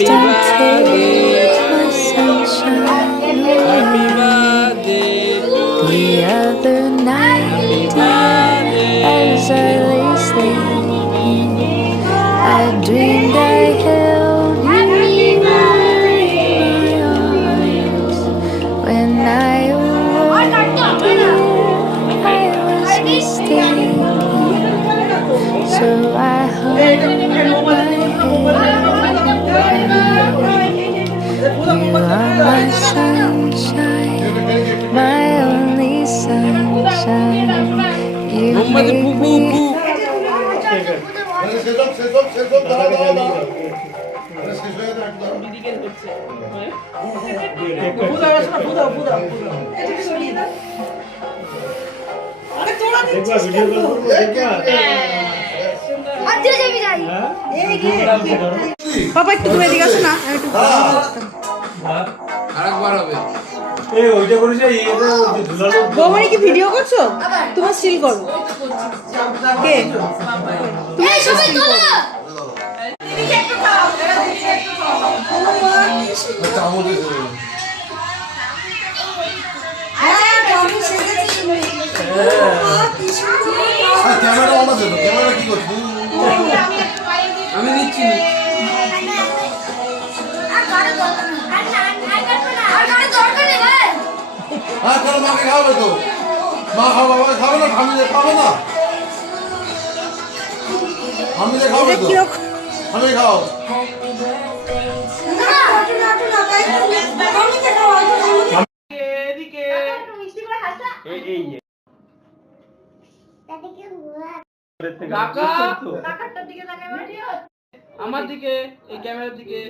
distant tears, my sunshine. Happy birthday to The other night, dear, as I lay sleeping, I dreamed I held you in my arms. When I awoke, dear, I was mistaken. So I hung my head. You are my sunshine, my only sunshine. You মোমবাতি make পুপু me পু বাবা একটু তুমি এদিকে আসো না, আমি একটু আরেকবার হবে। বৌমানি কি ভিডিও করছো? তোমার স্টিল করো কে? আমি দিচ্ছি মাকে খাওয়াবে তো, মা খাওয়া বাবা খাবে না, ফামিলে খাবে না, ফামিলে খাবে তো, আমি খাও। আমার দিকে, এই ক্যামেরার দিকে।